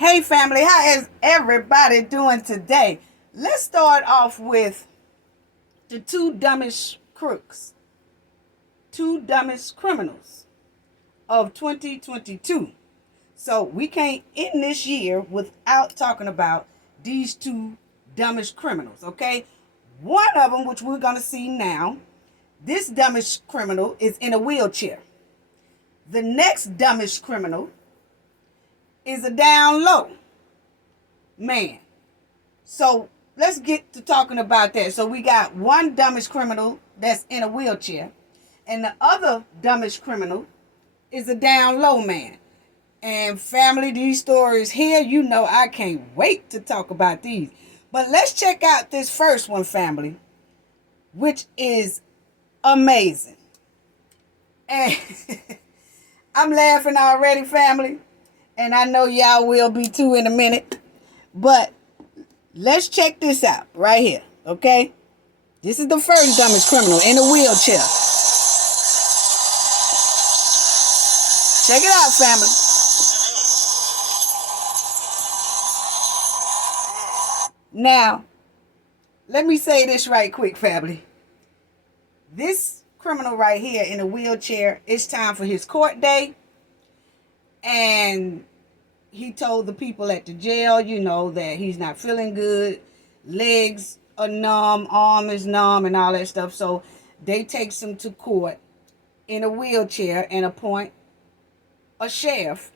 Hey family, how is everybody doing today? Let's start off with the two dumbest crooks, two dumbest criminals of 2022. So we can't end this year without talking about these two dumbest criminals, okay? One of them, which we're going to see now, this dumbest criminal is in a wheelchair. The next dumbest criminal is a down low man. So let's get to talking about that. So we got one dumbest criminal that's in a wheelchair, and the other dumbest criminal is a down low man. And family, these stories here, you know I can't wait to talk about these. But let's check out this first one, family, which is amazing. And I'm laughing already, family. And I know y'all will be too in a minute. But let's check this out right here, okay? This is the first dumbest criminal in a wheelchair. Check it out, family. Now, let me say this right quick, family. This criminal right here in a wheelchair, it's time for his court day. And he told the people at the jail, that he's not feeling good. Legs are numb, arm is numb, and all that stuff. So they takes him to court in a wheelchair and appoint a sheriff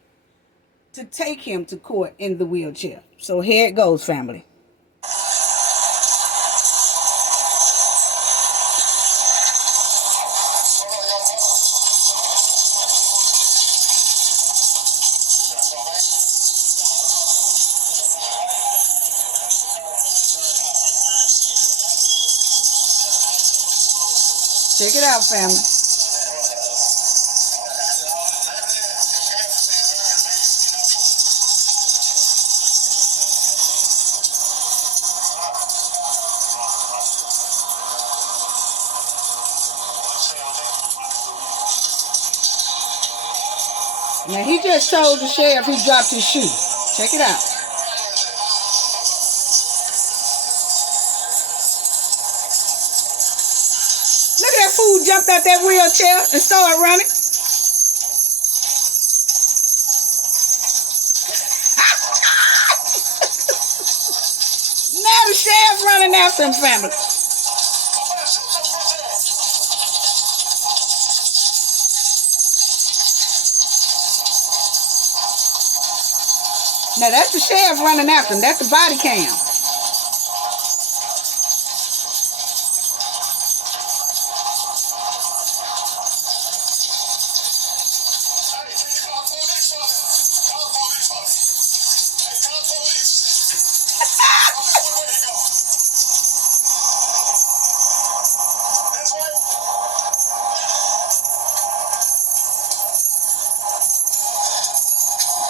to take him to court in the wheelchair. So here it goes, family. Check it out, family. Now, he just told the sheriff he dropped his shoe. Check it out. Look at that fool jumped out that wheelchair and started running. Now the sheriff running after him, family. Now that's the sheriff running after him. That's the body cam.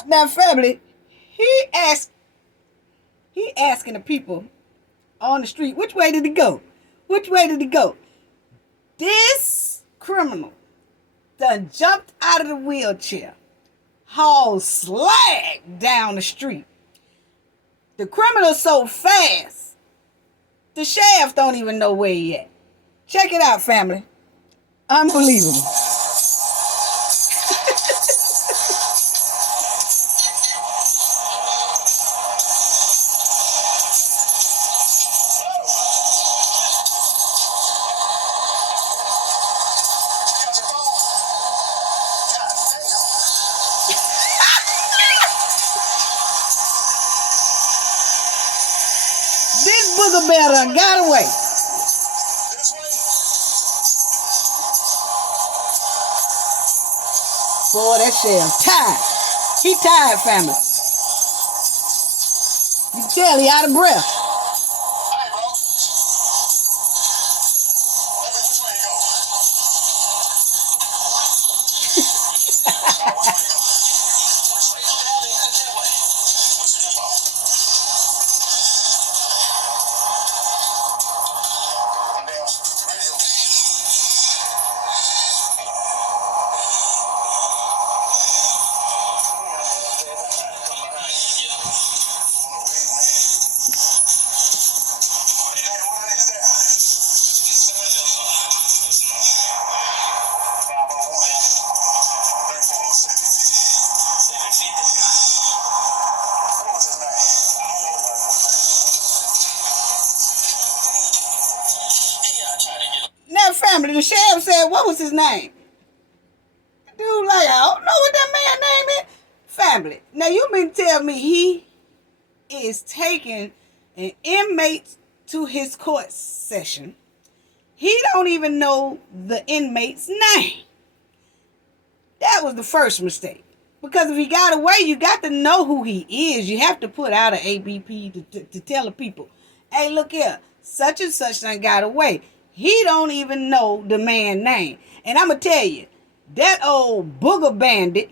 Now, family, he asking the people on the street, which way did he go? Which way did he go? This criminal done jumped out of the wheelchair, hauled slag down the street. The criminal's so fast, the sheriff don't even know where he at. Check it out, family. Unbelievable. This booger bear done got away. Boy, that sheriff tired. He tired, family. You can tell he out of breath. family, the sheriff said, what was his name? Dude, like, I don't know what that man's name is. Family. Now, you mean to tell me he is taking an inmate to his court session. He don't even know the inmate's name. That was the first mistake. Because if he got away, you got to know who he is. You have to put out an ABP to tell the people, hey, look here, such and such done got away. He don't even know the man's name. And I'm going to tell you, that old booger bandit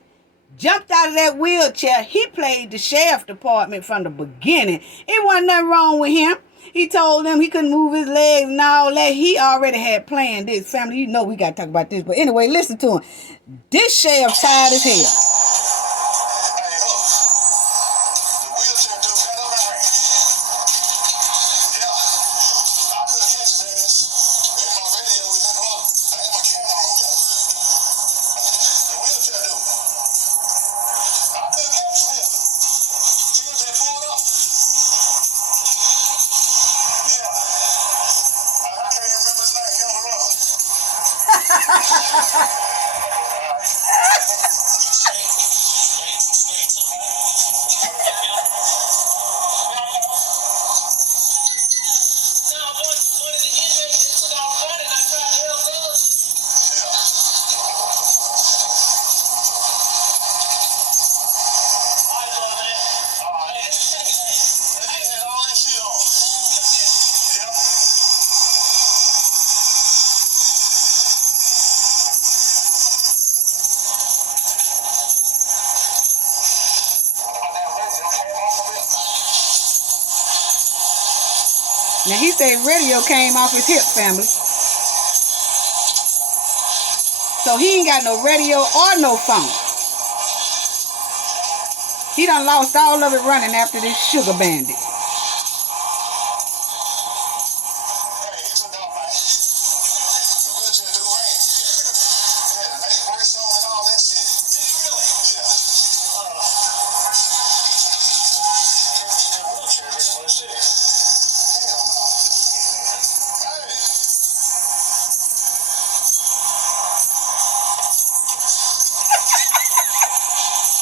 jumped out of that wheelchair. He played the sheriff department from the beginning. It wasn't nothing wrong with him. He told them he couldn't move his legs and all that. He already had planned this. Family, you know we got to talk about this. But anyway, listen to him. This sheriff tired as hell. Now he said radio came off his hip, family. So he ain't got no radio or no phone. He done lost all of it running after this sugar bandit.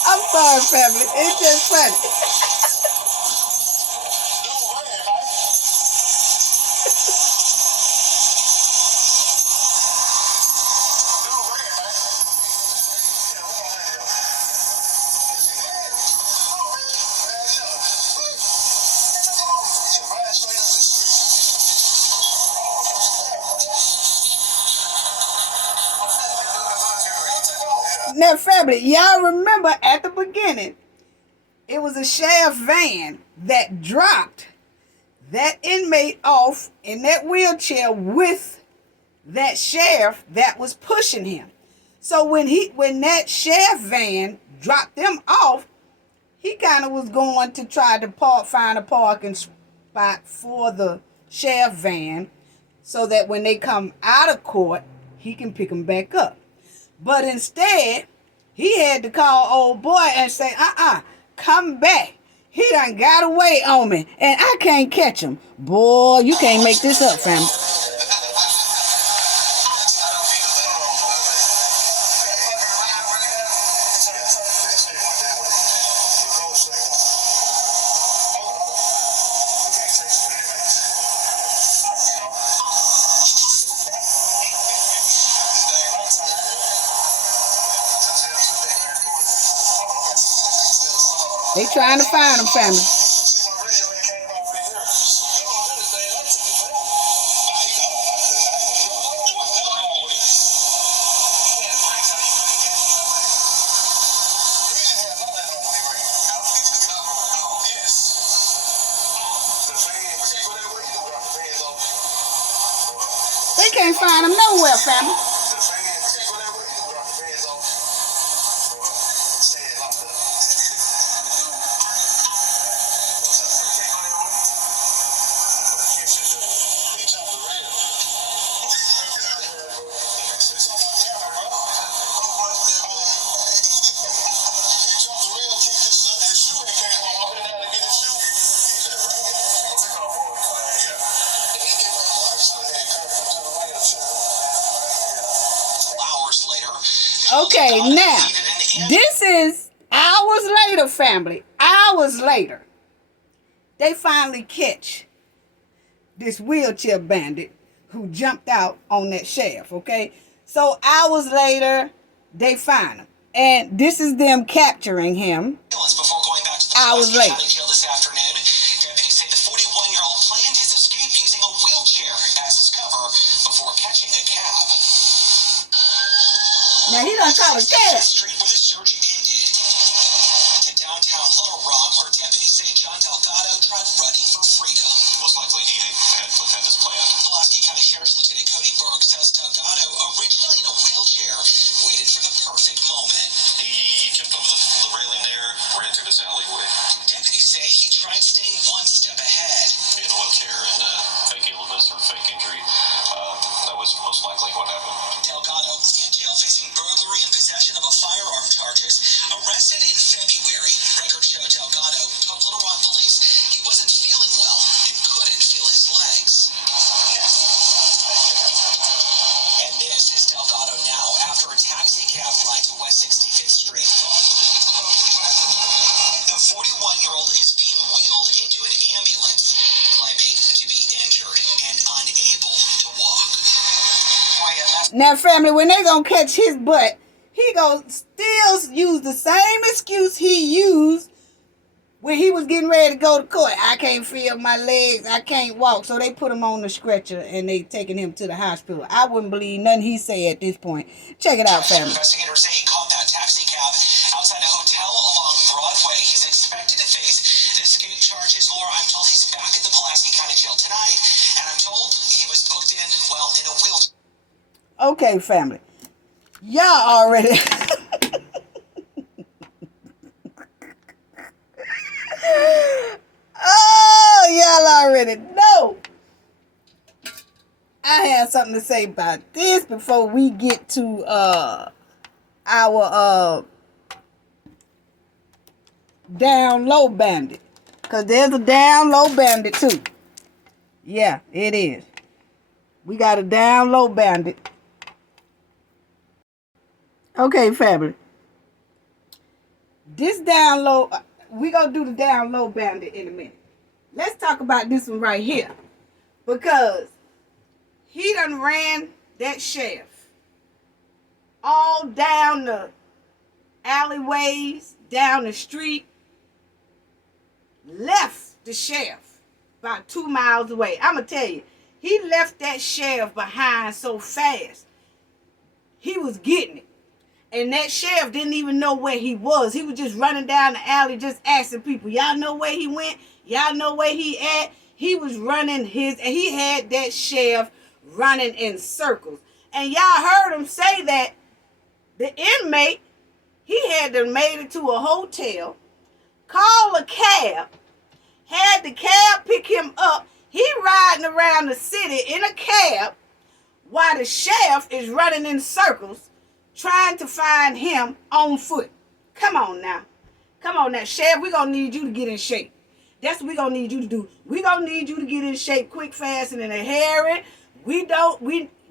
I'm sorry, family. It's just funny. Now, family, y'all remember at the beginning, it was a sheriff van that dropped that inmate off in that wheelchair with that sheriff that was pushing him. So when that sheriff van dropped them off, he kind of was going to try to find a parking spot for the sheriff van so that when they come out of court, he can pick them back up. But instead, he had to call old boy and say, come back. He done got away on me, and I can't catch him. Boy, you can't make this up, family. They trying to find them, family. They can't find them nowhere, family. Okay, now, this is hours later, family. Hours later, they finally catch this wheelchair bandit who jumped out on that shaft, okay? So hours later, they find him. And this is them capturing him hours later. This afternoon, deputies say the 41-year-old planned his escape using a wheelchair as his cover before catching a cab. Now he done caught a cab. Street where the search ended. To downtown Little Rock, where deputies say John Delgado tried running for freedom. Most likely he had this plan. Pulaski County Sheriff's Lieutenant Cody Berg says Delgado, originally in a wheelchair, waited for the perfect moment. He jumped over the railing there, ran through this alleyway. Deputies say he tried staying one step ahead. In a wheelchair and fake illness or fake injury. That was most likely what happened. Delgado, in jail facing burglary and possession of a firearm charges, arrested in February. Records show Delgado told Little Rock police he wasn't feeling well and couldn't feel his legs. And this is Delgado now after a taxi cab ride to West 65th Street. The 41-year-old is being wheeled into an ambulance, claiming to be injured and unable to walk. Now, family, when they gonna catch his butt, he gonna still use the same excuse he used when he was getting ready to go to court. I can't feel my legs. I can't walk. So they put him on the stretcher and they taking him to the hospital. I wouldn't believe nothing he said at this point. Check it out, family. Investigators say he caught that taxi cab outside a hotel along Broadway. He's expected to face the escape charges. Laura, I'm told he's back at the Pulaski County Jail tonight, and I'm told he was booked in, well, in a wheelchair. Okay, family. Y'all already... Oh, y'all already know. I have something to say about this before we get to our down low bandit. Because there's a down low bandit too. Yeah, it is. We got a down low bandit. Okay, family. This down low, we gonna do the down low bandit in a minute. Let's talk about this one right here. Because he done ran that shaft all down the alleyways, down the street, left the shaft about 2 miles away. I'm gonna tell you, he left that shaft behind so fast. He was getting it. And that sheriff didn't even know where he was. He was just running down the alley just asking people, y'all know where he went? Y'all know where he at? He was running he had that sheriff running in circles. And y'all heard him say that the inmate, he had to made it to a hotel, call a cab, had the cab pick him up. He riding around the city in a cab while the sheriff is running in circles trying to find him on foot. Come on now. Come on now. Sheriff, we're going to need you to get in shape. That's what we're going to need you to do. We're going to need you to get in shape quick, fast, and in a hurry.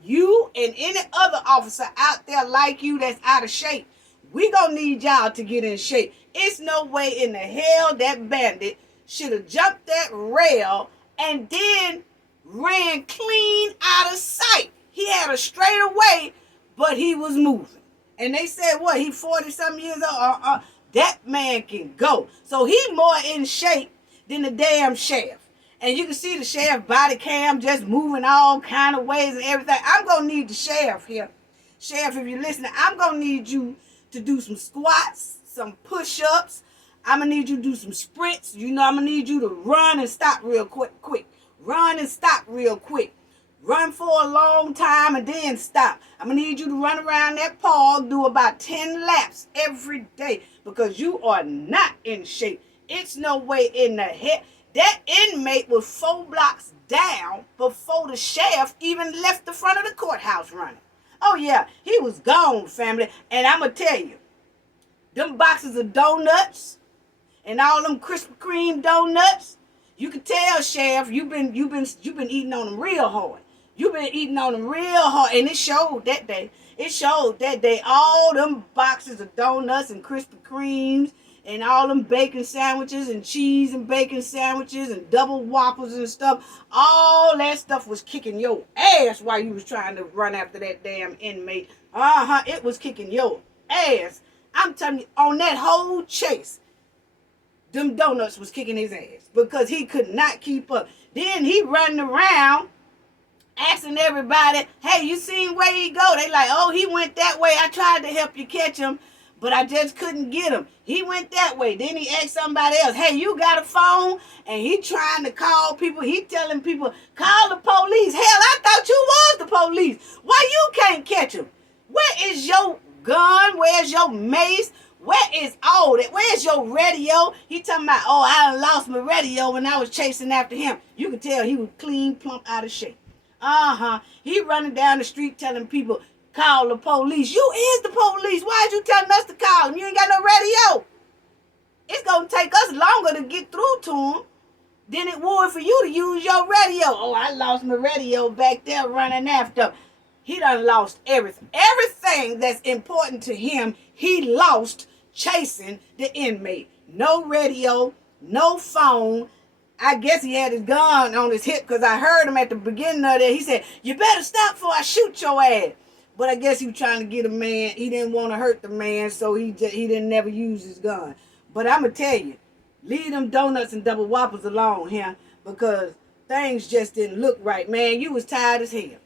You and any other officer out there like you that's out of shape, we going to need y'all to get in shape. It's no way in the hell that bandit should have jumped that rail and then ran clean out of sight. He had a straightaway, but he was moving. And they said, what, he 40-something years old? That man can go. So he more in shape than the damn sheriff. And you can see the sheriff body cam just moving all kind of ways and everything. I'm going to need the sheriff here. Sheriff, if you're listening, I'm going to need you to do some squats, some push-ups. I'm going to need you to do some sprints. You know, I'm going to need you to run and stop real quick. Run and stop real quick. Run for a long time and then stop. I'm going to need you to run around that park, do about 10 laps every day because you are not in shape. It's no way in the head. That inmate was 4 blocks down before the sheriff even left the front of the courthouse running. Oh, yeah, he was gone, family. And I'm going to tell you, them boxes of donuts and all them Krispy Kreme donuts, you can tell, Sheriff, you've been eating on them real hard. You been eating on them real hard. And it showed that day. It showed that day all them boxes of donuts and Krispy Kremes and all them bacon sandwiches and cheese and bacon sandwiches and double whoppers and stuff. All that stuff was kicking your ass while you was trying to run after that damn inmate. It was kicking your ass. I'm telling you, on that whole chase, them donuts was kicking his ass because he could not keep up. Then he running around asking everybody, hey, you seen where he go? They like, oh, he went that way. I tried to help you catch him, but I just couldn't get him. He went that way. Then he asked somebody else, hey, you got a phone? And he trying to call people. He telling people, call the police. Hell, I thought you was the police. Why you can't catch him? Where is your gun? Where's your mace? Where is all that? Where's your radio? He talking about, oh, I done lost my radio when I was chasing after him. You could tell he was clean, plump, out of shape. He running down the street telling people, call the police. You is the police. Why is you telling us to call him? You ain't got no radio. It's going to take us longer to get through to him than it would for you to use your radio. Oh, I lost my radio back there running after him. He done lost everything. Everything that's important to him, he lost chasing the inmate. No radio, no phone. I guess he had his gun on his hip because I heard him at the beginning of that. He said, you better stop before I shoot your ass. But I guess he was trying to get a man. He didn't want to hurt the man, so he didn't never use his gun. But I'm going to tell you, leave them donuts and double whoppers alone here because things just didn't look right. Man, you was tired as hell.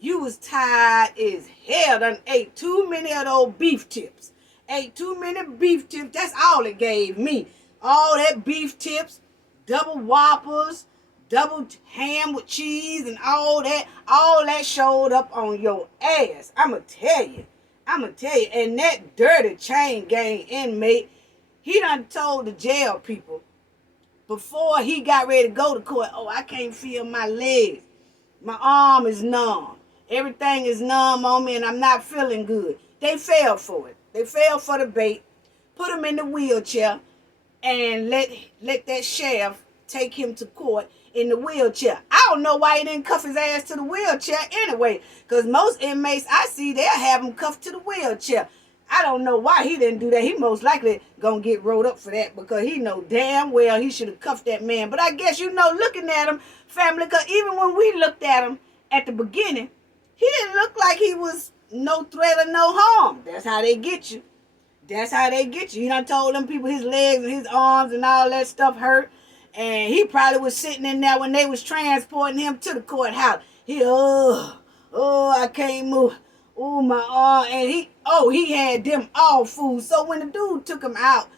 You was tired as hell. Done ate too many of those beef tips. Ate too many beef tips. That's all it gave me. All that beef tips. Double whoppers, double ham with cheese and all that showed up on your ass. I'ma tell you. And that dirty chain gang inmate, he done told the jail people before he got ready to go to court, oh, I can't feel my legs. My arm is numb. Everything is numb on me and I'm not feeling good. They fell for it. They fell for the bait, put him in the wheelchair, and let that sheriff take him to court in the wheelchair. I don't know why he didn't cuff his ass to the wheelchair anyway, because most inmates I see, they'll have him cuffed to the wheelchair. I don't know why he didn't do that. He most likely gonna get rolled up for that because he know damn well he should have cuffed that man. But I guess, looking at him, family, because even when we looked at him at the beginning, he didn't look like he was no threat or no harm. That's how they get you. He done told them people his legs and his arms and all that stuff hurt. And he probably was sitting in there when they was transporting him to the courthouse. I can't move. Oh, my arm. And he had them all fooled. So when the dude took him out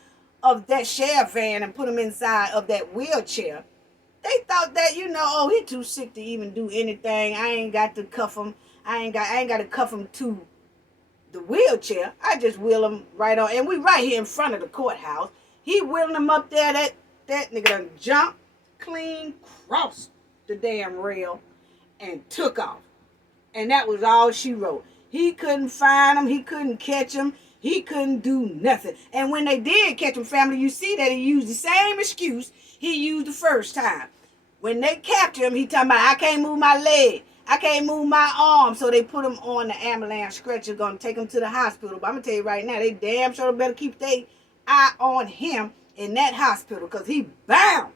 of that sheriff van and put him inside of that wheelchair, they thought that, he too sick to even do anything. I ain't got to cuff him. I ain't got to cuff him to the wheelchair. I just wheel him right on. And we right here in front of the courthouse. He wheeling him up there. That nigga done jumped, clean, crossed the damn rail, and took off. And that was all she wrote. He couldn't find him. He couldn't catch him. He couldn't do nothing. And when they did catch him, family, you see that he used the same excuse he used the first time. When they captured him, he talking about, I can't move my leg. I can't move my arm. So they put him on the ambulance stretcher, going to take him to the hospital. But I'm going to tell you right now, they damn sure better keep their eye on him in that hospital because he bound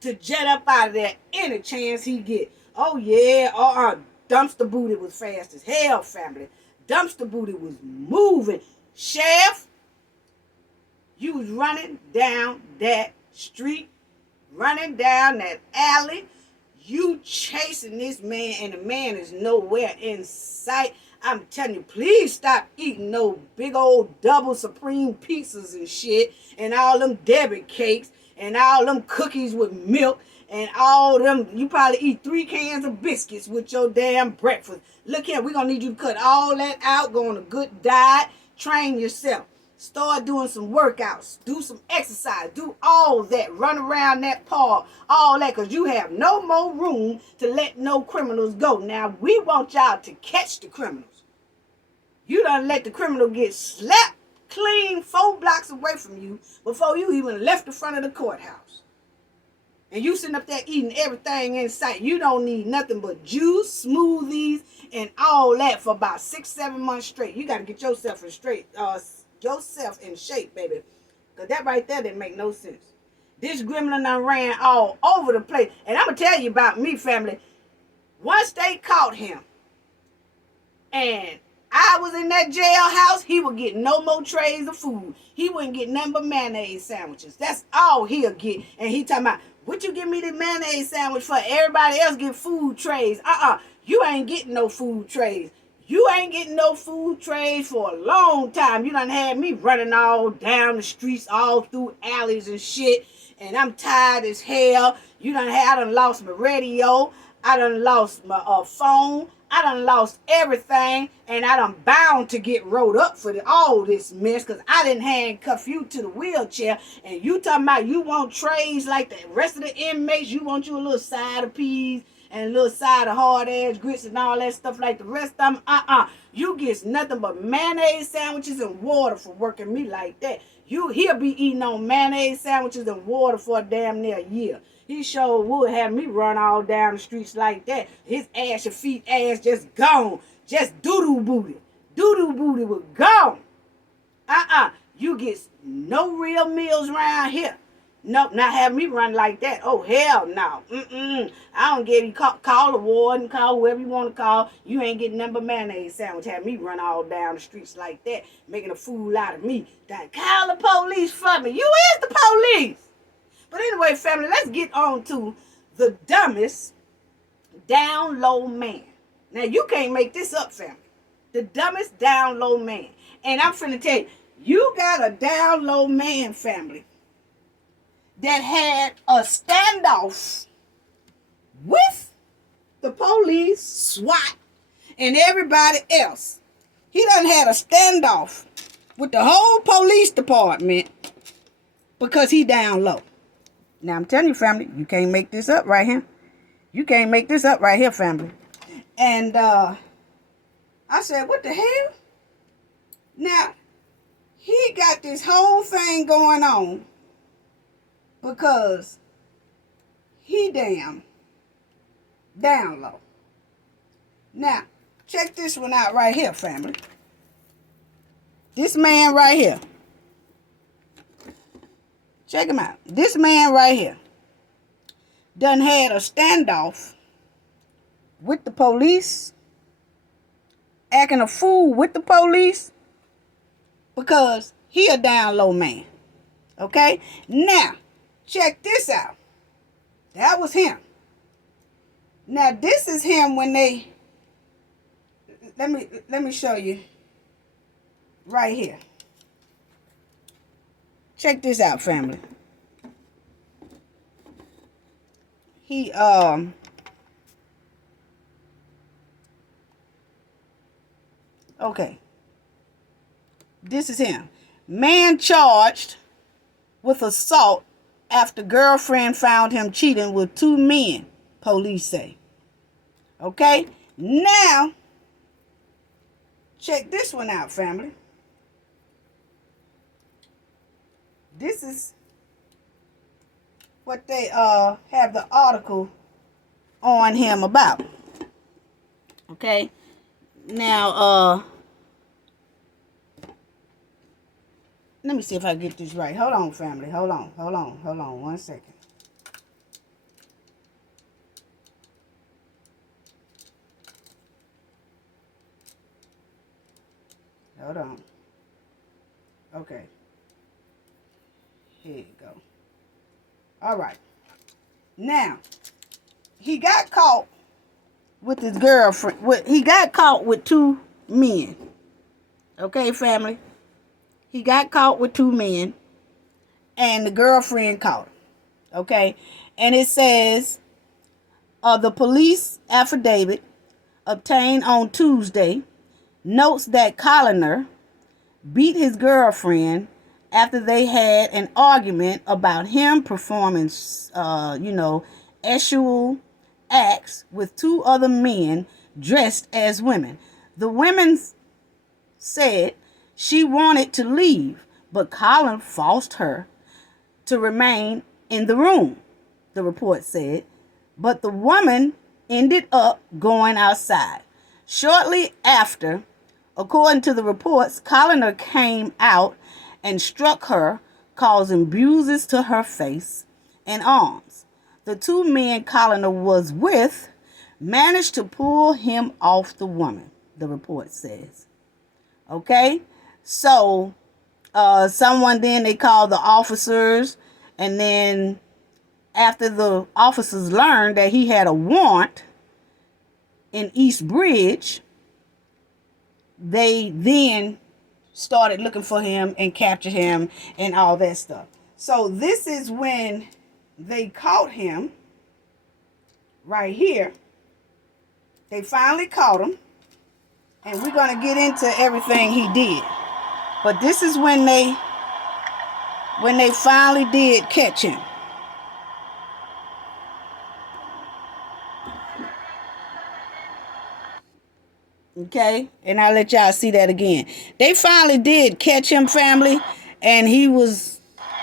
to jet up out of there any chance he get. Oh, yeah. Dumpster Booty was fast as hell, family. Dumpster Booty was moving. Sheriff, you was running down that street, running down that alley. You chasing this man, and the man is nowhere in sight. I'm telling you, please stop eating no big old double supreme pizzas and shit, and all them Debbie cakes, and all them cookies with milk, and all them. You probably eat 3 cans of biscuits with your damn breakfast. Look here, we're going to need you to cut all that out, go on a good diet, train yourself. Start doing some workouts. Do some exercise. Do all that. Run around that park. All that. Because you have no more room to let no criminals go. Now, we want y'all to catch the criminals. You done let the criminal get slapped clean 4 blocks away from you before you even left the front of the courthouse. and you sitting up there eating everything in sight. You don't need nothing but juice, smoothies, and all that for about 6-7 months straight. You got to get yourself yourself in shape, baby. Because that right there didn't make no sense. This gremlin done ran all over the place. And I'm going to tell you about me, family. Once they caught him, and I was in that jailhouse, he would get no more trays of food. He wouldn't get nothing but mayonnaise sandwiches. That's all he'll get. And he talking about, what you give me the mayonnaise sandwich for? Everybody else get food trays. You ain't getting no food trays. You ain't getting no food trays for a long time. You done had me running all down the streets, all through alleys and shit. And I'm tired as hell. I done lost my radio. I done lost my phone. I done lost everything. And I done bound to get rolled up for all this mess. Because I didn't handcuff you to the wheelchair. And you talking about you want trays like the rest of the inmates. You want you a little side of peas and a little side of hard ass grits and all that stuff like the rest of them. You get nothing but mayonnaise sandwiches and water for working me like that. He'll be eating on mayonnaise sandwiches and water for a damn near year. He sure would have me run all down the streets like that. His ass and feet ass just gone. Just doo-doo booty. Doo-doo booty was gone. You get no real meals around here. Nope, not have me run like that. Oh, hell no. I don't give you call the warden, call whoever you want to call. You ain't getting nothing but mayonnaise sandwich. Have me run all down the streets like that, making a fool out of me. Call the police for me. You is the police. But anyway, family, let's get on to the dumbest down low man. Now, you can't make this up, family. The dumbest down low man. And I'm finna tell you, you got a down low man, family, that had a standoff with the police, SWAT, and everybody else. He done had a standoff with the whole police department because he down low. Now, I'm telling you, family, you can't make this up right here. You can't make this up right here, family. And I said, what the hell? Now, he got this whole thing going on because he down low. Now, check this one out right here, family. This man right here. Check him out. This man right here done had a standoff with the police, acting a fool with the police because he a down low man. Okay? Now, check this out. That was him. Now, this is him when they... Let me show you right here. Check this out, family. He, okay. This is him. Man charged with assault after girlfriend found him cheating with 2 men, police say. Okay? Now, check this one out, family. This is what they have the article on him about. Okay? Now, let me see if I get this right. Hold on, family. Hold on. 1 second. Hold on. Okay. Here you go. All right. Now, he got caught with his girlfriend. He got caught with 2 men. Okay, family? He got caught with 2 men. And the girlfriend caught him. Okay? And it says, the police affidavit obtained on Tuesday notes that Colliner beat his girlfriend after they had an argument about him performing, sexual acts with 2 other men dressed as women. The women said she wanted to leave, but Colin forced her to remain in the room. the report said, but the woman ended up going outside. Shortly after, according to the reports, Connor came out and struck her, causing bruises to her face and arms. The two men Connor was with managed to pull him off the woman, the report says. Okay, so someone then they called the officers, and then after the officers learned that he had a warrant in East Bridge, they then started looking for him and captured him and all that stuff. So this is when they caught him right here. They finally caught him, and we're going to get into everything he did. But this is when they finally did catch him. Okay, and I'll let y'all see that again. They finally did catch him, family, and he was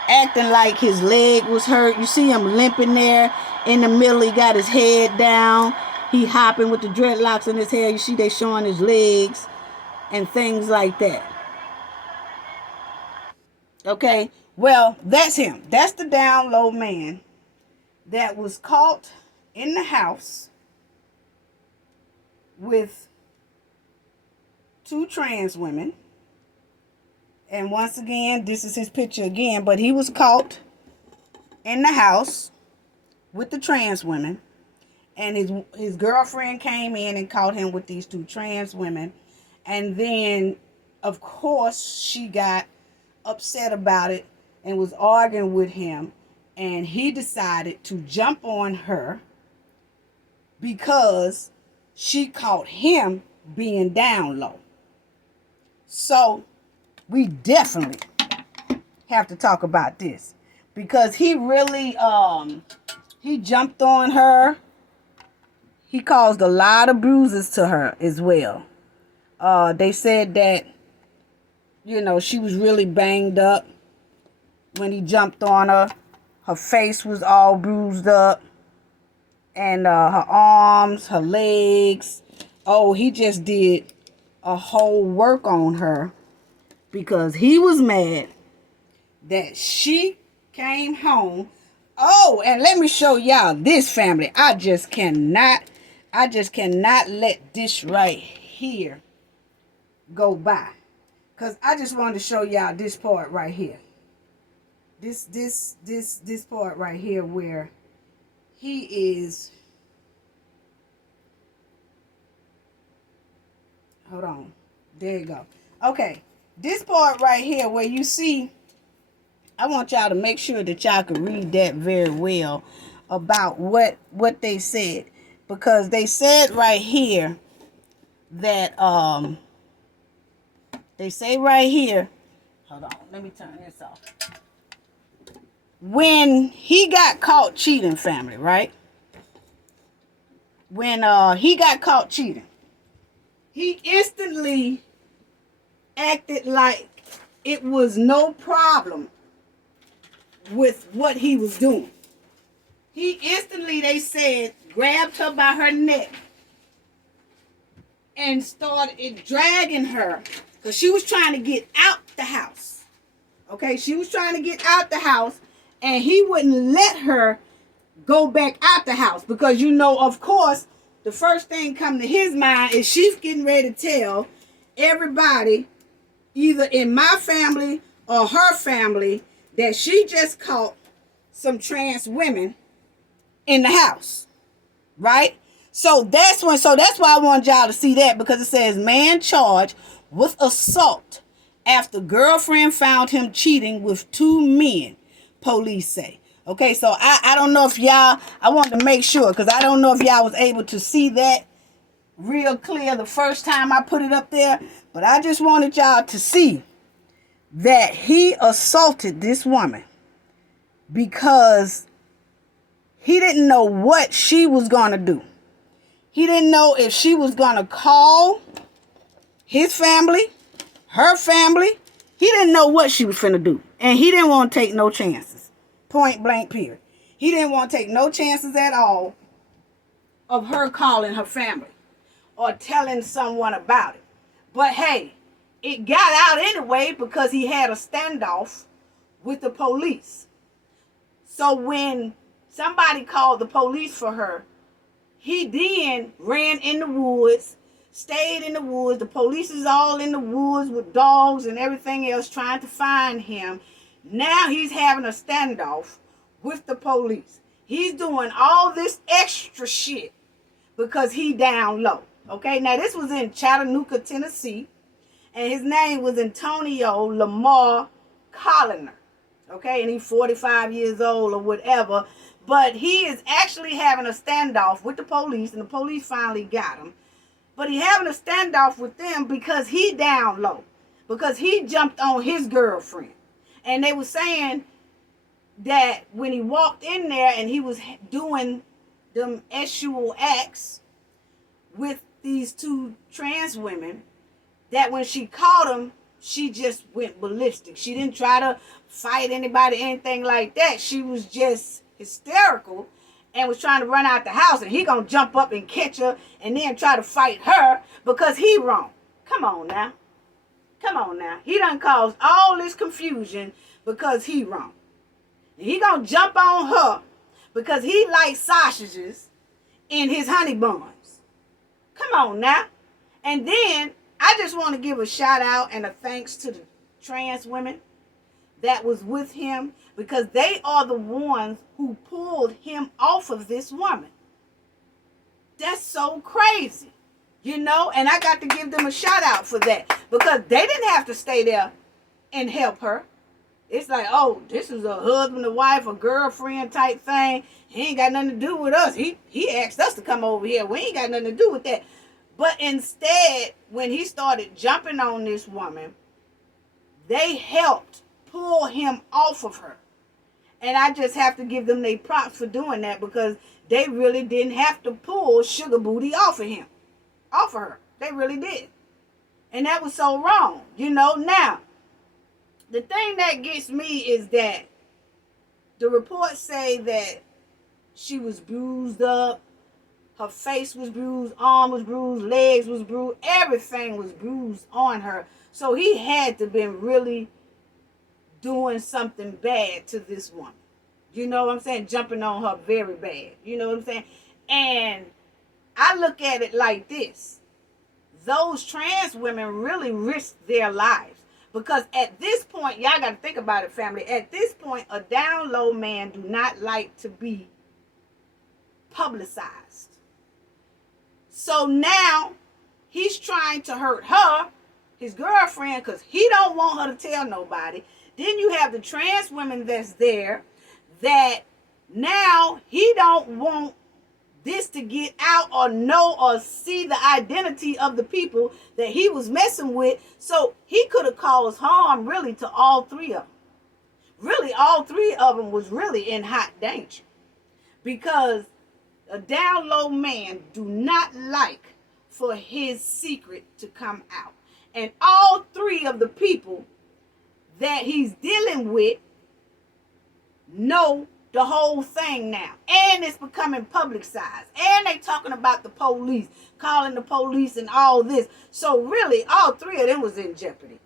acting like his leg was hurt. You see him limping there in the middle. He got his head down. He hopping with the dreadlocks in his hair. You see they showing his legs and things like that. Okay, well, that's him. That's the down low man that was caught in the house with two trans women. And once again, this is his picture again, but he was caught in the house with the trans women, and his girlfriend came in and caught him with these two trans women. And then, of course, she got upset about it and was arguing with him, and he decided to jump on her because she caught him being down low. So we definitely have to talk about this, because he really he jumped on her. He caused a lot of bruises to her as well. They said that, you know, she was really banged up when he jumped on her. Her face was all bruised up, and her arms, her legs. Oh, he just did a whole work on her because he was mad that she came home. Oh, and let me show y'all this, family. I just cannot let this right here go by, because I just wanted to show y'all this part right here. This part right here where he is. Hold on. There you go. Okay. This part right here where you see, I want y'all to make sure that y'all can read that very well about what they said, because they said right here that they say right here, hold on, let me turn this off. When he got caught cheating, family, right? When he got caught cheating, he instantly acted like it was no problem with what he was doing. He instantly, they said, grabbed her by her neck and started dragging her, because she was trying to get out the house. Okay, she was trying to get out the house, and he wouldn't let her go back out the house, because, you know, of course, the first thing come to his mind is she's getting ready to tell everybody, either in my family or her family, that she just caught some trans women in the house, right? So that's why I want y'all to see that, because it says man charged with assault after girlfriend found him cheating with two men, police say. Okay, so I don't know if y'all, I wanted to make sure, because I don't know if y'all was able to see that real clear the first time I put it up there, but I just wanted y'all to see that he assaulted this woman because he didn't know what she was going to do. He didn't know if she was going to call his family, her family. He didn't know what she was finna do, and he didn't want to take no chances. Point blank period. He didn't want to take no chances at all of her calling her family or telling someone about it. But hey, it got out anyway because he had a standoff with the police. So when somebody called the police for her, he then ran in the woods, stayed in the woods. The police is all in the woods with dogs and everything else trying to find him. Now he's having a standoff with the police. He's doing all this extra shit because he down low. Okay, now this was in Chattanooga, Tennessee, and his name was Antonio Lamar Colliner. Okay, and he's 45 years old or whatever. But he is actually having a standoff with the police, and the police finally got him. But he having a standoff with them because he down low. Because he jumped on his girlfriend. And they were saying that when he walked in there and he was doing them sexual acts with these two trans women, that when she caught him, she just went ballistic. She didn't try to fight anybody, anything like that. She was just hysterical and was trying to run out the house, and he gonna jump up and catch her and then try to fight her because he wrong. Come on now. Come on now. He done caused all this confusion because he wrong. And he gonna jump on her because he likes sausages in his honey buns. Come on now. And then I just want to give a shout out and a thanks to the trans women that was with him, because they are the ones who pulled him off of this woman. That's so crazy, you know, and I got to give them a shout out for that, because they didn't have to stay there and help her. It's like, oh, this is a husband and wife, a girlfriend type thing. He ain't got nothing to do with us. He asked us to come over here. We ain't got nothing to do with that. But instead, when he started jumping on this woman, they helped pull him off of her. And I just have to give them their props for doing that, because they really didn't have to pull Sugar Booty off of him. Off of her. They really did. And that was so wrong. You know, now, the thing that gets me is that the reports say that she was bruised up. Her face was bruised, arm was bruised, legs was bruised, everything was bruised on her. So he had to been really doing something bad to this woman. You know what I'm saying? Jumping on her very bad. You know what I'm saying? And I look at it like this. Those trans women really risked their lives. Because at this point, y'all got to think about it, family. At this point, a down low man do not like to be publicized. So now he's trying to hurt her, his girlfriend, because he don't want her to tell nobody. Then you have the trans women that's there that now he don't want this to get out or know or see the identity of the people that he was messing with. So he could have caused harm really to all three of them. Really, all three of them was really in hot danger, because a down low man do not like for his secret to come out. And all three of the people that he's dealing with know the whole thing now. And it's becoming publicized. And they talking about the police, calling the police and all this. So really, all three of them was in jeopardy.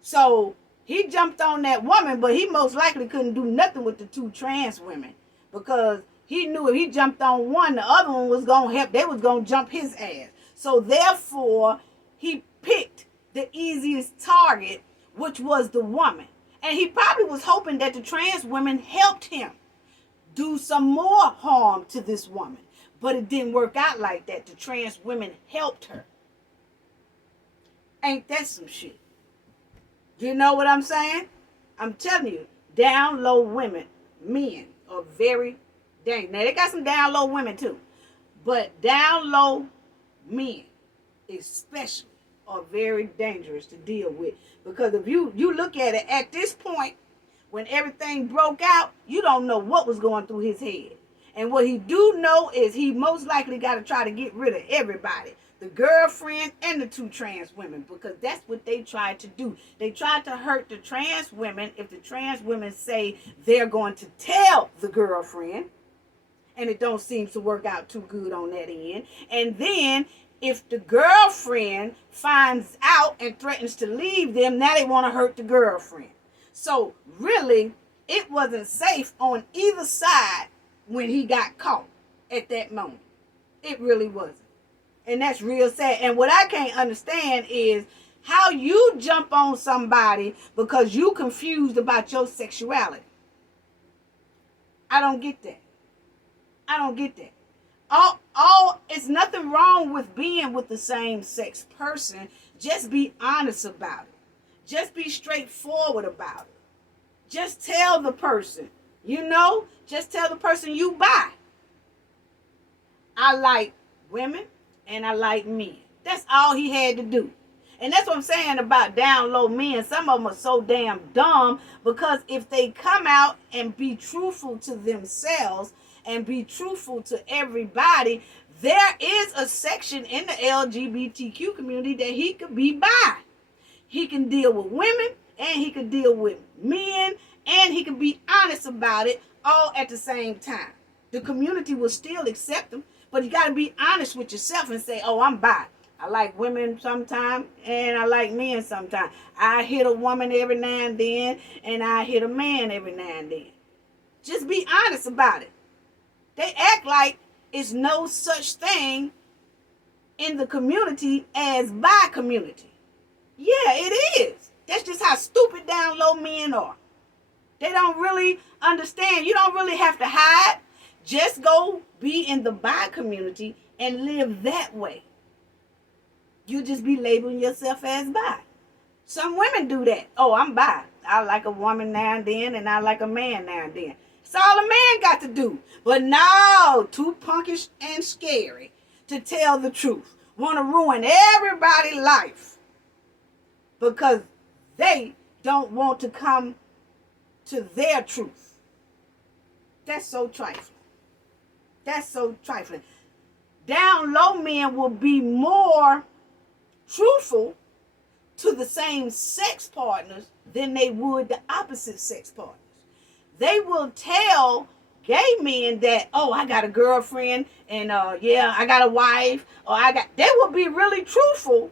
So he jumped on that woman, but he most likely couldn't do nothing with the two trans women, because he knew if he jumped on one, the other one was going to help. They was going to jump his ass. So therefore, he picked the easiest target, which was the woman. And he probably was hoping that the trans women helped him do some more harm to this woman. But it didn't work out like that. The trans women helped her. Ain't that some shit? You know what I'm saying? I'm telling you, down low women, men, are very dangerous. Now, they got some down low women too. But down low men, especially, are very dangerous to deal with. Because if you look at it, at this point, when everything broke out, you don't know what was going through his head. And what he do know is he most likely got to try to get rid of everybody. The girlfriend and the 2 trans women, because that's what they tried to do. They tried to hurt the trans women if the trans women say they're going to tell the girlfriend, and it don't seem to work out too good on that end. And then if the girlfriend finds out and threatens to leave them, now they want to hurt the girlfriend. So really, it wasn't safe on either side when he got caught at that moment. It really wasn't. And that's real sad. And what I can't understand is how you jump on somebody because you confused about your sexuality. I don't get that. I don't get that. It's nothing wrong with being with the same sex person. Just be honest about it. Just be straightforward about it. Just tell the person, just tell the person you bi. I like women and I like men. That's all he had to do. And that's what I'm saying about down low men. Some of them are so damn dumb because if they come out and be truthful to themselves and be truthful to everybody, there is a section in the LGBTQ community that he could be bi. He can deal with women and he can deal with men and he can be honest about it all at the same time. The community will still accept him, but you got to be honest with yourself and say, oh, I'm bi. I like women sometimes and I like men sometimes. I hit a woman every now and then and I hit a man every now and then. Just be honest about it. They act like it's no such thing in the community as bi community. Yeah, it is. That's just how stupid down low men are. They don't really understand. You don't really have to hide. Just go be in the bi community and live that way. You just be labeling yourself as bi. Some women do that. Oh, I'm bi. I like a woman now and then, and I like a man now and then. It's all a man got to do. But no, too punkish and scary to tell the truth. Want to ruin everybody's life because they don't want to come to their truth. That's so trifling. That's so trifling. Down low men will be more truthful to the same sex partners than they would the opposite sex partners. They will tell gay men that, oh, I got a girlfriend and I got a wife, or they will be really truthful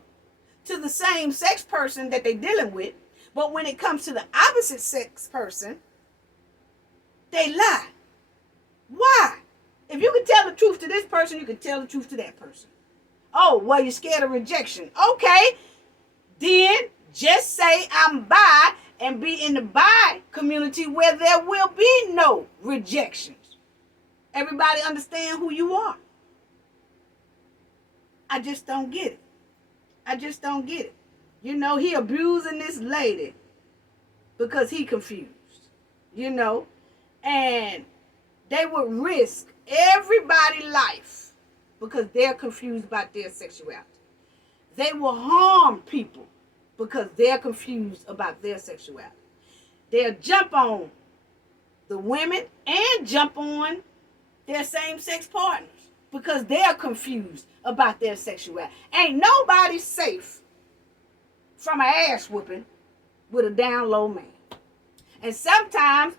to the same sex person that they're dealing with. But when it comes to the opposite sex person, they lie. Why? If you can tell the truth to this person, you can tell the truth to that person. Oh, well, you're scared of rejection. Okay, then just say I'm bi and be in the bi community where there will be no rejections. Everybody understand who you are. I just don't get it. I just don't get it. He abusing this lady because he confused, and they would risk everybody's life because they're confused about their sexuality. They will harm people because they're confused about their sexuality. They'll jump on the women and jump on their same-sex partners because they're confused about their sexuality. Ain't nobody safe from an ass whooping with a down low man. And sometimes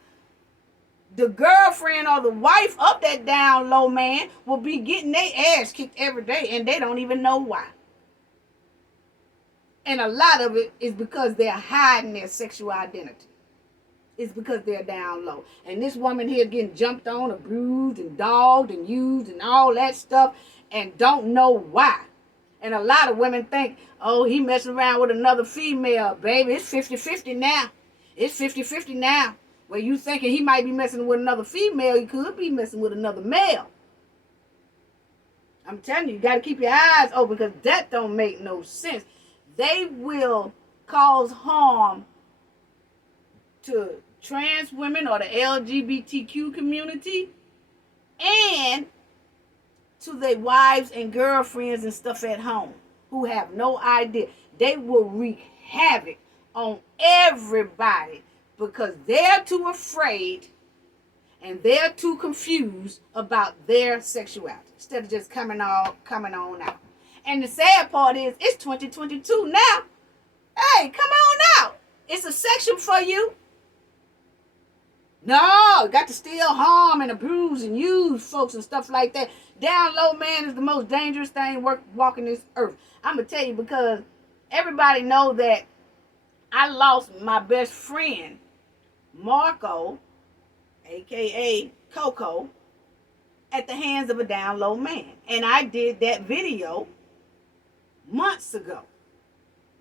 the girlfriend or the wife of that down low man will be getting their ass kicked every day and they don't even know why. And a lot of it is because they're hiding their sexual identity. It's because they're down low. And this woman here getting jumped on, abused and dogged and used and all that stuff and don't know why. And a lot of women think, oh, he messing around with another female. Baby, it's 50-50 now. It's 50-50 now. Well, you thinking he might be messing with another female, he could be messing with another male. I'm telling you, you got to keep your eyes open because that don't make no sense. They will cause harm to trans women or the LGBTQ community and to their wives and girlfriends and stuff at home who have no idea. They will wreak havoc on everybody because they're too afraid And they're too confused about their sexuality instead of just coming on out. And the sad part is it's 2022 now. Hey, come on out. It's a section for you. No, got to still harm and abuse and use folks and stuff like that. Down low man is the most dangerous thing walking this earth. I'm going to tell you because everybody know that I lost my best friend, Marco, a.k.a. Coco, at the hands of a down low man. And I did that video months ago.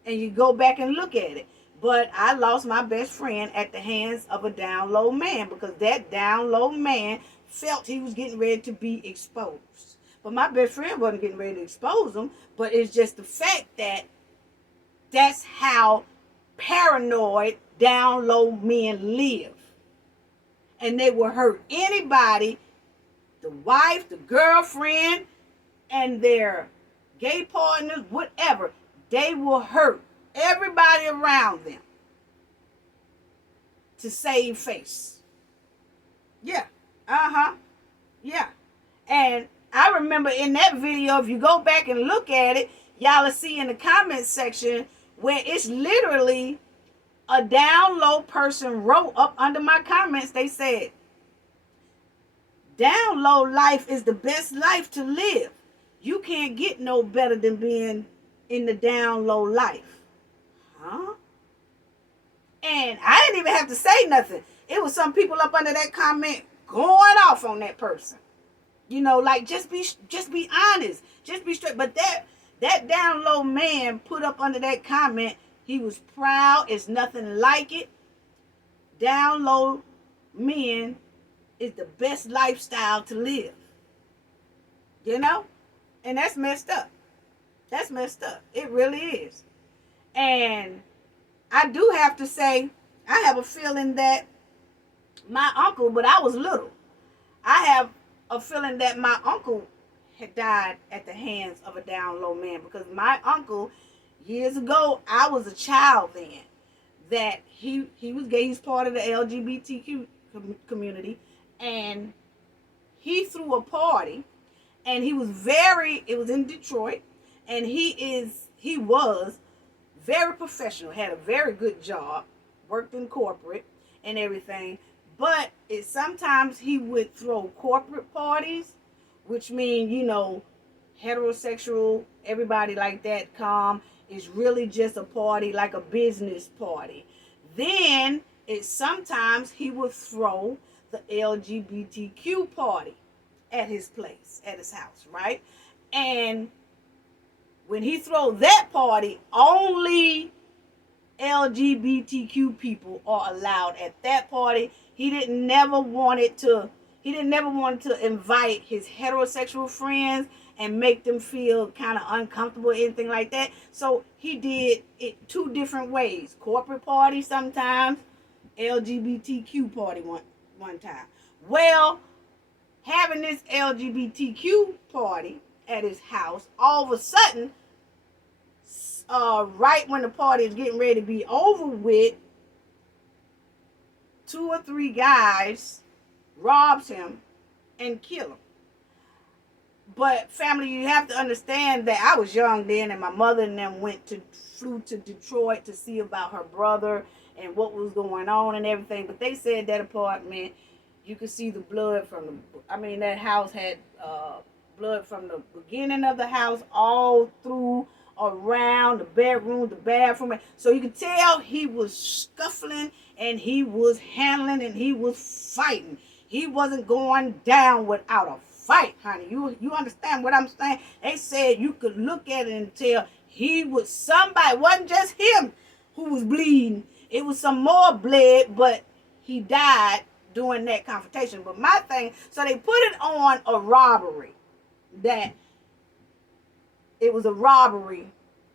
And you go back and look at it. But I lost my best friend at the hands of a down low man because that down low man felt he was getting ready to be exposed. But my best friend wasn't getting ready to expose him. But it's just the fact that that's how paranoid down low men live. And they will hurt anybody, the wife, the girlfriend, and their gay partners, whatever. They will hurt everybody around them to save face. Yeah. Yeah. And I remember in that video, if you go back and look at it, y'all will see in the comment section where it's literally a down low person wrote up under my comments. They said, down low life is the best life to live. You can't get no better than being in the down low life. Huh? And I didn't even have to say nothing. It was some people up under that comment going off on that person. You know, like just be honest. Just be straight. But that down low man put up under that comment, he was proud. It's nothing like it. Down low men is the best lifestyle to live. You know? And that's messed up. That's messed up. It really is. And I do have to say, I have a feeling that my uncle, but I was little, I have a feeling that my uncle had died at the hands of a down low man because my uncle, years ago, I was a child then, that he was gay. He's part of the LGBTQ community, and he threw a party, and it was in Detroit, and he was very professional, had a very good job, worked in corporate and everything, but sometimes he would throw corporate parties, which mean, you know, heterosexual, everybody like that come. It's really just a party, like a business party. Then sometimes he would throw the LGBTQ party at his place, at his house, right? And when he throw that party, only LGBTQ people are allowed at that party. He didn't never wanted to invite his heterosexual friends and make them feel kind of uncomfortable or anything like that. So he did it two different ways. Corporate party sometimes, LGBTQ party one time. Well, having this LGBTQ party at his house, all of a sudden, right when the party is getting ready to be over with, 2 or 3 guys robs him and kill him. But family, you have to understand that I was young then, and my mother and them flew to Detroit to see about her brother and what was going on and everything. But they said that apartment, you could see the blood that house had blood from the beginning of the house all through around the bedroom, the bathroom. So you could tell he was scuffling and he was handling and he was fighting. He wasn't going down without a fight, honey. You understand what I'm saying? They said you could look at it and tell he was somebody. It wasn't just him who was bleeding. It was some more blood, but he died during that confrontation. But my thing, so they put it on a robbery, that it was a robbery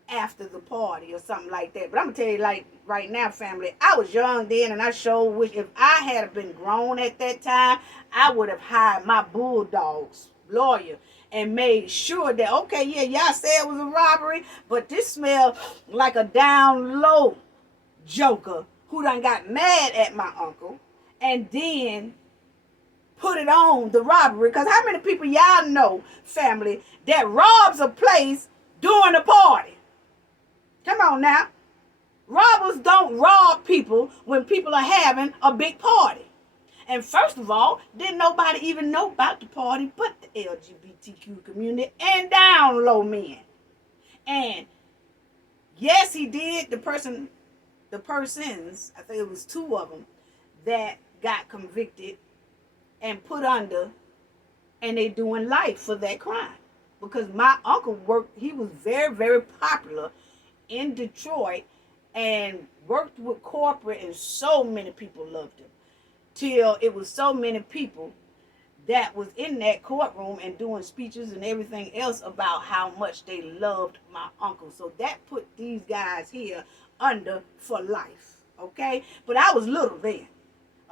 after the party or something like that. But I'm going to tell you, like, right now, family, I was young then, and I sure wish if I had been grown at that time, I would have hired my Bulldogs lawyer and made sure that, okay, yeah, y'all said it was a robbery, but this smelled like a down low joker who done got mad at my uncle and then put it on the robbery. Because how many people y'all know, family, that robs a place during a party? Come on now. Robbers don't rob people when people are having a big party. And first of all, didn't nobody even know about the party but the LGBTQ community and down low men. And yes, he did. The persons, I think it was 2 of them, that got convicted and put under, and they doing life for that crime. Because my uncle worked, he was very, very popular in Detroit and worked with corporate, and so many people loved him. Till it was so many people that was in that courtroom and doing speeches and everything else about how much they loved my uncle. So that put these guys here under for life, okay? But I was little then,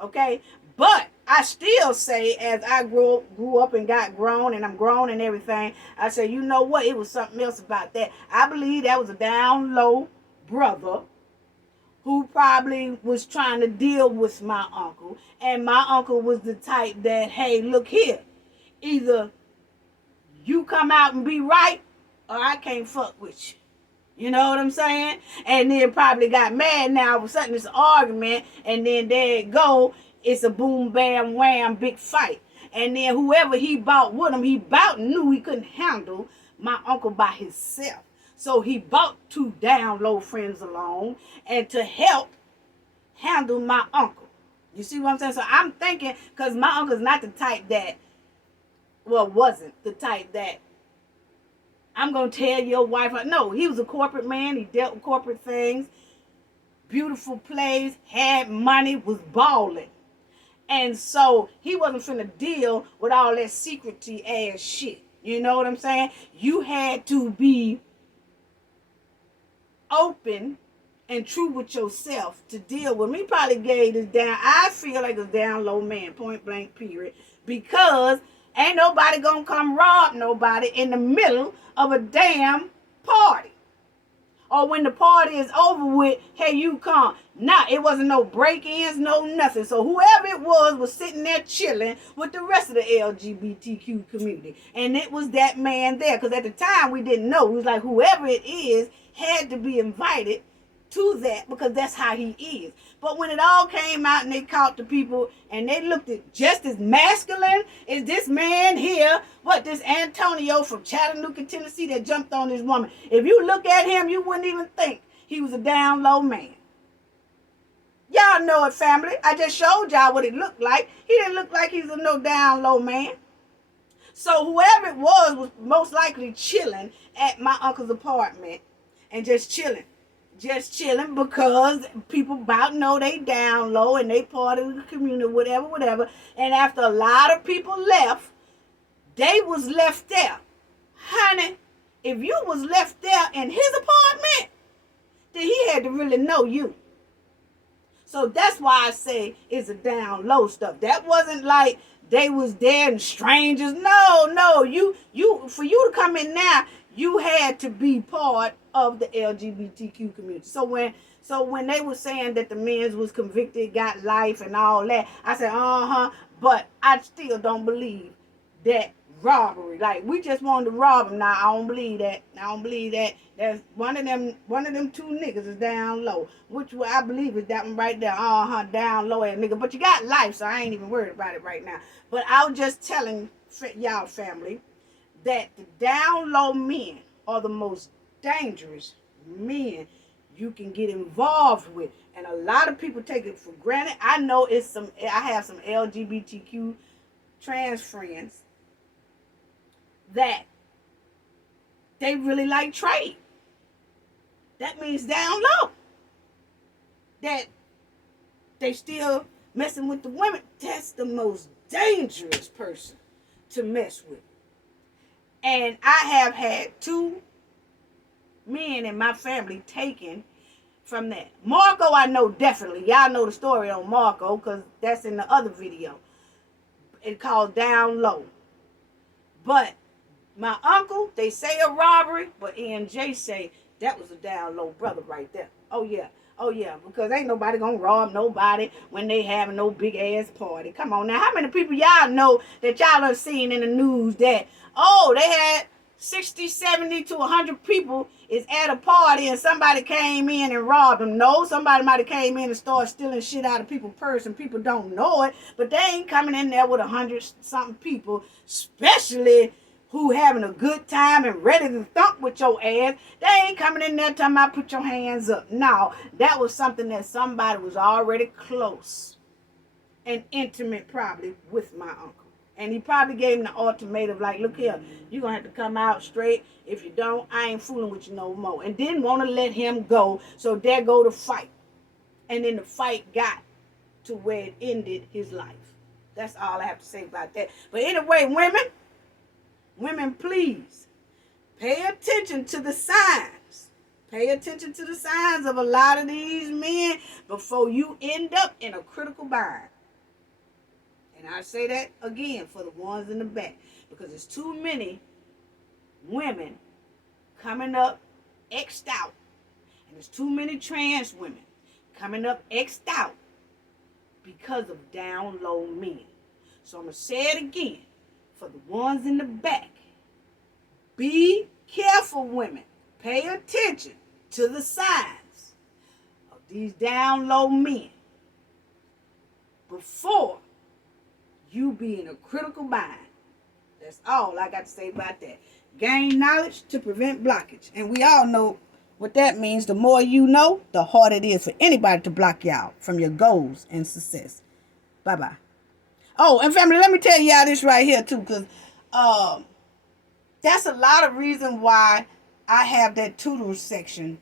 okay? But I still say, as I grew up and got grown, and I'm grown and everything, I say, you know what? It was something else about that. I believe that was a down low brother who probably was trying to deal with my uncle. And my uncle was the type that, hey, look here, either you come out and be right, or I can't fuck with you. You know what I'm saying? And then probably got mad now. All of a sudden it's an argument, and then there it go. It's a boom, bam, wham, big fight. And then whoever he bought with him, he about knew he couldn't handle my uncle by himself. So he brought 2 down low friends along and to help handle my uncle. You see what I'm saying? So I'm thinking, because my uncle's not the type that, well, wasn't the type that I'm going to tell your wife. No, he was a corporate man. He dealt with corporate things. Beautiful place, had money, was balling. And so he wasn't finna deal with all that secrecy ass shit. You know what I'm saying? You had to be open and true with yourself to deal with me. Probably gave this down. I feel like a down low man, point blank period, because ain't nobody gonna come rob nobody in the middle of a damn party. Or when the party is over with, hey, you come. Nah, it wasn't no break-ins, no nothing. So whoever it was sitting there chilling with the rest of the LGBTQ community. And it was that man there. Because at the time, we didn't know. It was like whoever it is had to be invited to that, because that's how he is. But when it all came out and they caught the people and they looked at just as masculine as this man here, this Antonio from Chattanooga, Tennessee, that jumped on this woman. If you look at him, you wouldn't even think he was a down low man. Y'all know it, family. I just showed y'all what it looked like. He didn't look like he was no down low man. So whoever it was most likely chilling at my uncle's apartment and just chilling because people about know they down low and they part of the community, whatever. And after a lot of people left, they was left there. Honey, if you was left there in his apartment, then he had to really know you. So that's why I say it's a down low stuff. That wasn't like they was there and strangers. No, you for you to come in now, you had to be part of the LGBTQ community. So when they were saying that the men was convicted, got life and all that, I said, but I still don't believe that robbery. Like, we just wanted to rob him. Now, I don't believe that. There's one of them 2 niggas is down low. Which one I believe is that one right there. Down low ass nigga. But you got life, so I ain't even worried about it right now. But I was just telling y'all, family, that the down low men are the most dangerous men you can get involved with. And a lot of people take it for granted. I know I have some LGBTQ trans friends that they really like trade. That means down low. That they still messing with the women. That's the most dangerous person to mess with. And I have had 2 men in my family taken from that. Marco, I know definitely. Y'all know the story on Marco, because that's in the other video. It's called Down Low. But my uncle, they say a robbery, but ENJ say that was a down low brother right there. Oh yeah. Oh yeah, because ain't nobody gonna rob nobody when they having no big ass party. Come on now, how many people y'all know that y'all have seen in the news that, oh, they had 60, 70 to 100 people is at a party and somebody came in and robbed them? No, somebody might have came in and started stealing shit out of people's purse and people don't know it, but they ain't coming in there with 100 something people, especially who having a good time and ready to thump with your ass. They ain't coming in there talking about put your hands up. No, that was something that somebody was already close and intimate probably with my uncle. And he probably gave him the ultimatum like, look here, you're going to have to come out straight. If you don't, I ain't fooling with you no more. And didn't want to let him go. So there go the fight. And then the fight got to where it ended his life. That's all I have to say about that. But anyway, women, please pay attention to the signs. Pay attention to the signs of a lot of these men before you end up in a critical bind. And I say that again for the ones in the back, because there's too many women coming up X'd out. And there's too many trans women coming up X'd out because of down low men. So I'm going to say it again for the ones in the back. Be careful, women. Pay attention to the signs of these down low men before you be in a critical bind. That's all I got to say about that. Gain knowledge to prevent blockage. And we all know what that means. The more you know, the harder it is for anybody to block you out from your goals and success. Bye-bye. Oh, and family, let me tell y'all this right here, too, because that's a lot of reason why I have that tutor section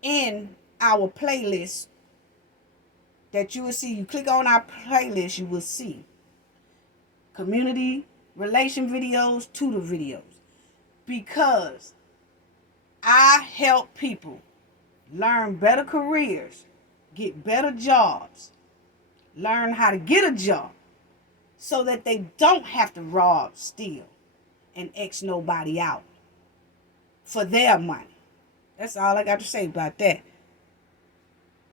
in our playlist that you will see. You click on our playlist, you will see community relation videos, tutor videos. Because I help people learn better careers, get better jobs, learn how to get a job so that they don't have to rob, steal, and X nobody out for their money. That's all I got to say about that.